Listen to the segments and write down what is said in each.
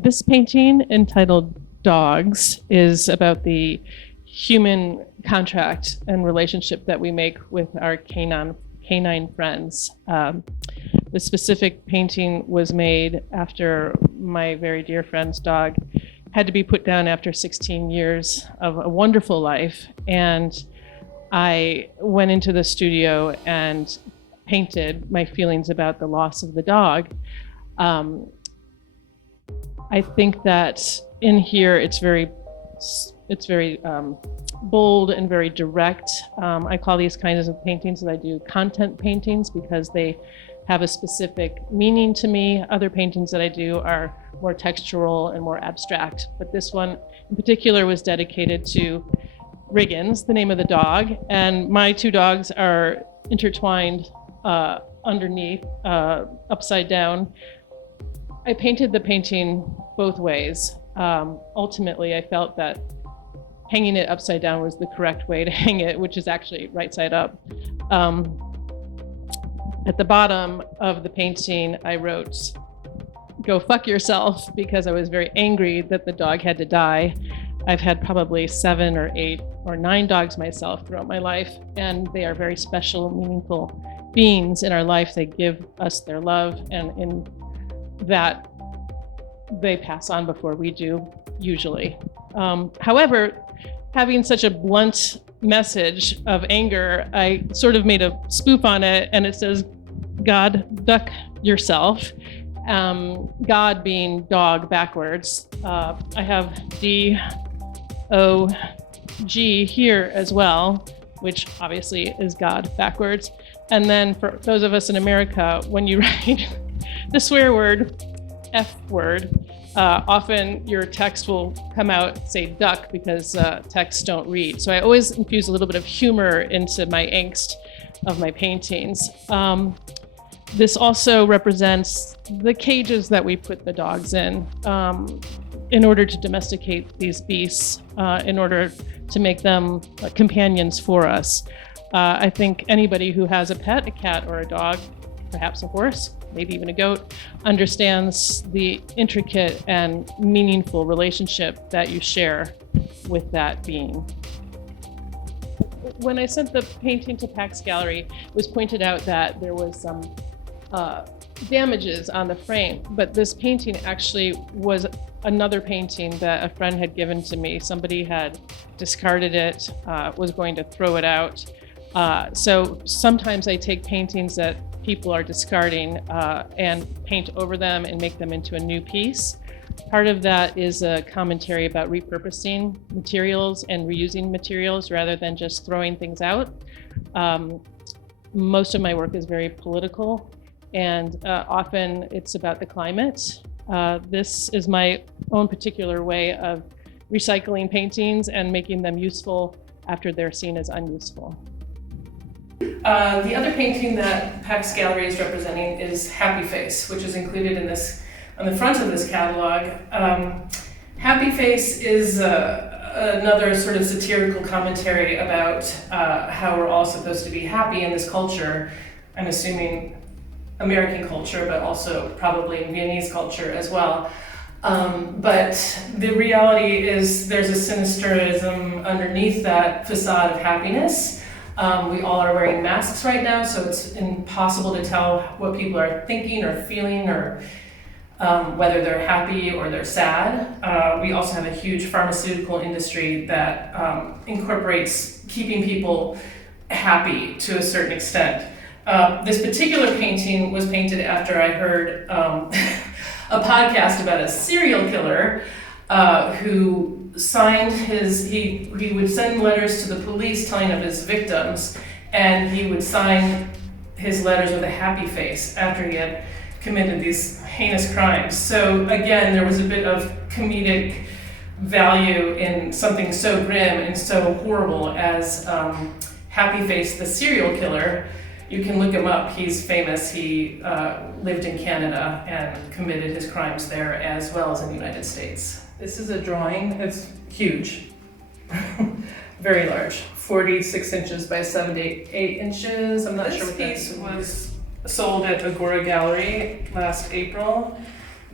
This painting, entitled Dogs, is about the human contract and relationship that we make with our canine friends. The specific painting was made after my very dear friend's dog had to be put down after 16 years of a wonderful life. And I went into the studio and painted my feelings about the loss of the dog. I think that in here it's very bold and very direct. I call these kinds of paintings that I do content paintings because they have a specific meaning to me. Other paintings that I do are more textural and more abstract, but this one in particular was dedicated to Riggins, the name of the dog, and my two dogs are intertwined underneath, upside down. I painted the painting both ways. Ultimately, I felt that hanging it upside down was the correct way to hang it, which is actually right side up. At the bottom of the painting, I wrote, "Go fuck yourself," because I was very angry that the dog had to die. I've had probably 7 or 8 or 9 dogs myself throughout my life, and they are very special, meaningful beings in our life. They give us their love, and in that they pass on before we do, usually. However, having such a blunt message of anger, I sort of made a spoof on it, and it says, "God, duck yourself." God being dog backwards. I have D-O-G here as well, which obviously is God backwards. And then for those of us in America, when you write the swear word, F word, often your text will come out, say duck, because texts don't read. So I always infuse a little bit of humor into my angst of my paintings. This also represents the cages that we put the dogs in order to domesticate these beasts, in order to make them companions for us. I think anybody who has a pet, a cat or a dog, perhaps a horse, maybe even a goat, understands the intricate and meaningful relationship that you share with that being. When I sent the painting to PAKS Gallery, it was pointed out that there was some damages on the frame, but this painting actually was another painting that a friend had given to me. Somebody had discarded it, was going to throw it out. So sometimes I take paintings that people are discarding and paint over them and make them into a new piece. Part of that is a commentary about repurposing materials and reusing materials rather than just throwing things out. Most of my work is very political, and often it's about the climate. This is my own particular way of recycling paintings and making them useful after they're seen as unuseful. The other painting that PAKS Gallery is representing is Happy Face, which is included in this on the front of this catalog. Happy Face is another sort of satirical commentary about how we're all supposed to be happy in this culture. I'm assuming American culture, but also probably Viennese culture as well. But the reality is there's a sinisterism underneath that facade of happiness. We all are wearing masks right now, so it's impossible to tell what people are thinking or feeling, or whether they're happy or they're sad. We also have a huge pharmaceutical industry that incorporates keeping people happy to a certain extent. This particular painting was painted after I heard a podcast about a serial killer who signed he would send letters to the police telling of his victims, and he would sign his letters with a happy face after he had committed these heinous crimes. So again, there was a bit of comedic value in something so grim and so horrible as Happy Face, the serial killer. You can look him up. He's famous. He lived in Canada and committed his crimes there as well as in the United States. This is a drawing. It's huge, very large, 46 inches by 78 inches. I'm not sure what that is. This piece was sold at Agora Gallery last April.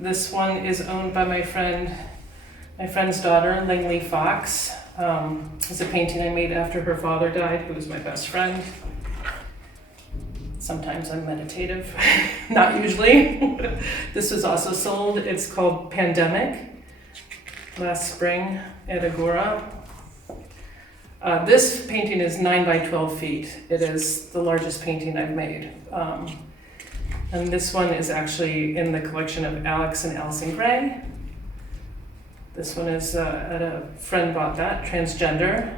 This one is owned by my friend's daughter, Langley Fox. It's a painting I made after her father died, who was my best friend. Sometimes I'm meditative, not usually. This was also sold. It's called Pandemic, last spring at Agora. This painting is 9 by 12 feet. It is the largest painting I've made. And this one is actually in the collection of Alex and Allison Gray. This one is at a friend bought that, transgender.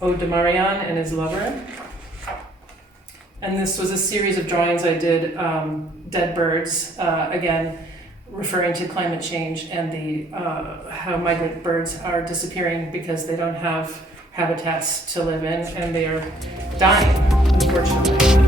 Ode to Marianne and his lover. And this was a series of drawings I did, dead birds, again, referring to climate change and the how migrant birds are disappearing because they don't have habitats to live in and they are dying, unfortunately.